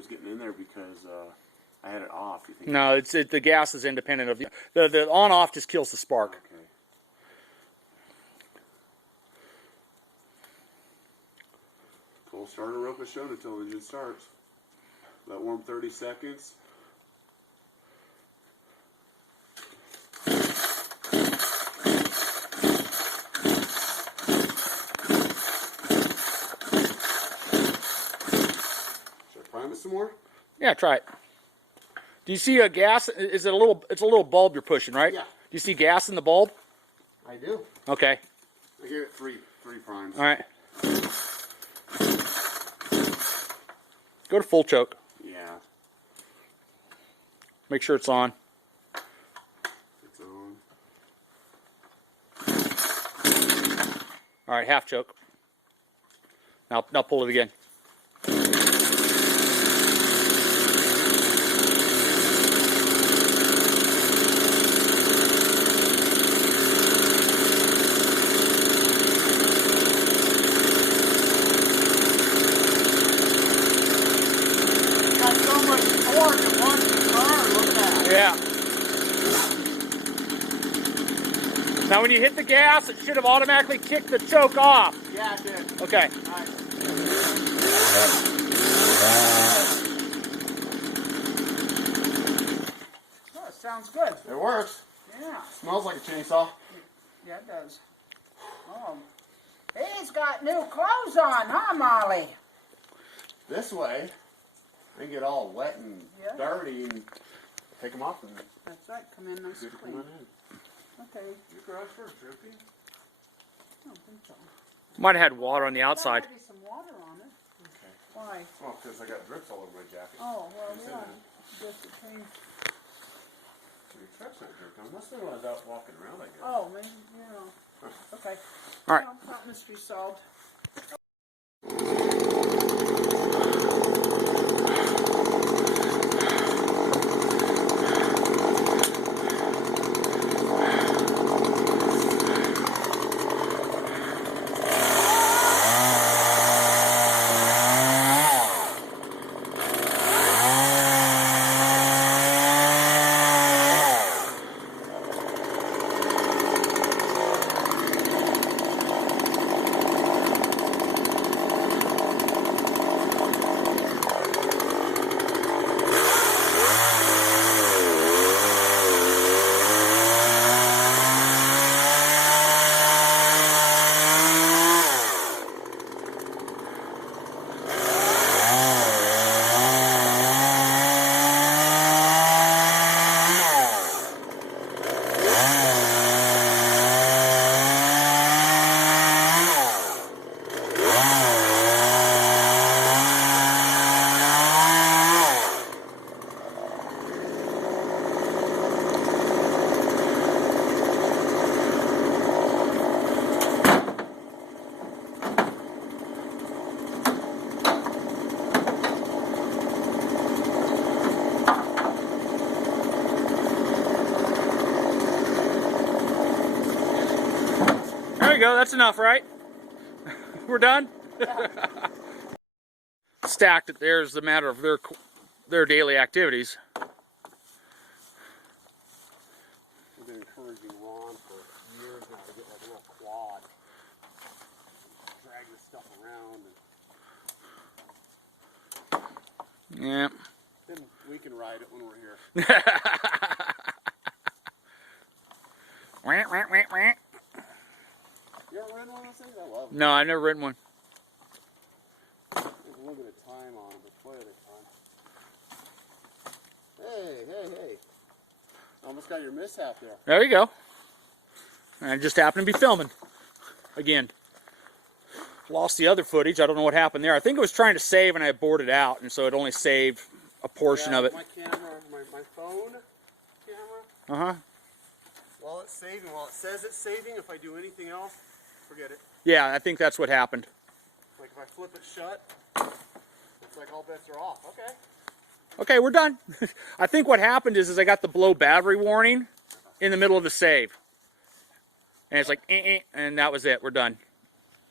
was getting in there because I had it off. You think? No, the gas is independent of the on-off just kills the spark. Okay. Cold starter rope is shown until the engine starts. Let warm 30 seconds. Prime it some more? Yeah, try it. Do you see a gas? Is it a little? It's a little bulb you're pushing, right? Yeah. Do you see gas in the bulb? I do. Okay. I gave it three primes. All right. Go to full choke. Yeah. Make sure it's on. It's on. All right, half choke. Now pull it again. Yeah. Now when you hit the gas, it should have automatically kicked the choke off. Yeah, it did. Okay. Nice. Oh, it sounds good. It works. Yeah. Smells like a chainsaw. Yeah, it does. Oh. He's got new clothes on, huh, Molly? This way, they get all wet and dirty and take them off and That's right. Come in nice and clean. Okay. Your garage door's drippy? I don't think so. Might have had water on the outside. There might be some water on it. Okay. Why? Well, because I got drips all over my jacket. Oh, well, It's in yeah. there. Just a change. Your truck's not dripped on. Must have been when I was out walking around, I guess. Oh, maybe, you know. Okay. All right. Well, not mystery solved. There you go. That's enough, right? We're done? Stacked it there is a matter of their daily activities. I've been encouraging Ron for years now to get like a little quad. Drag this stuff around. Yeah. Then we can ride it when we're here. Wah, wah, wah, wah. You ever ridden one of those things? I love them. No, I've never ridden one. There's a little bit of time on them, but boy, are they fun. Hey. Almost got your mishap there. There you go. I just happened to be filming. Again. Lost the other footage. I don't know what happened there. I think it was trying to save and I aborted out, and so it only saved a portion of it. My camera, my phone camera. Uh-huh. While it's saving, while it says it's saving, if I do anything else, forget it. Yeah, I think that's what happened. Like if I flip it shut, it's like all bets are off. Okay. Okay, we're done. I think what happened is I got the blow battery warning in the middle of the save. And it's like, and that was it. We're done.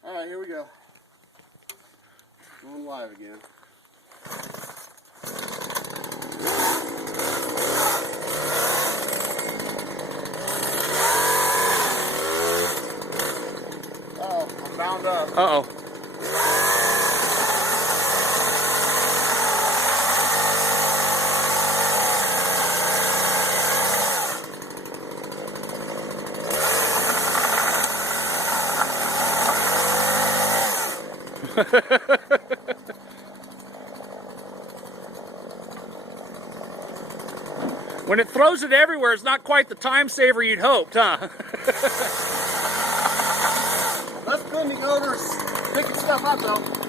All right, here we go. Going live again. Uh-oh. When it throws it everywhere, it's not quite the time saver you'd hoped, huh? That's good. The odor's picking stuff up, though.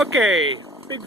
Okay, big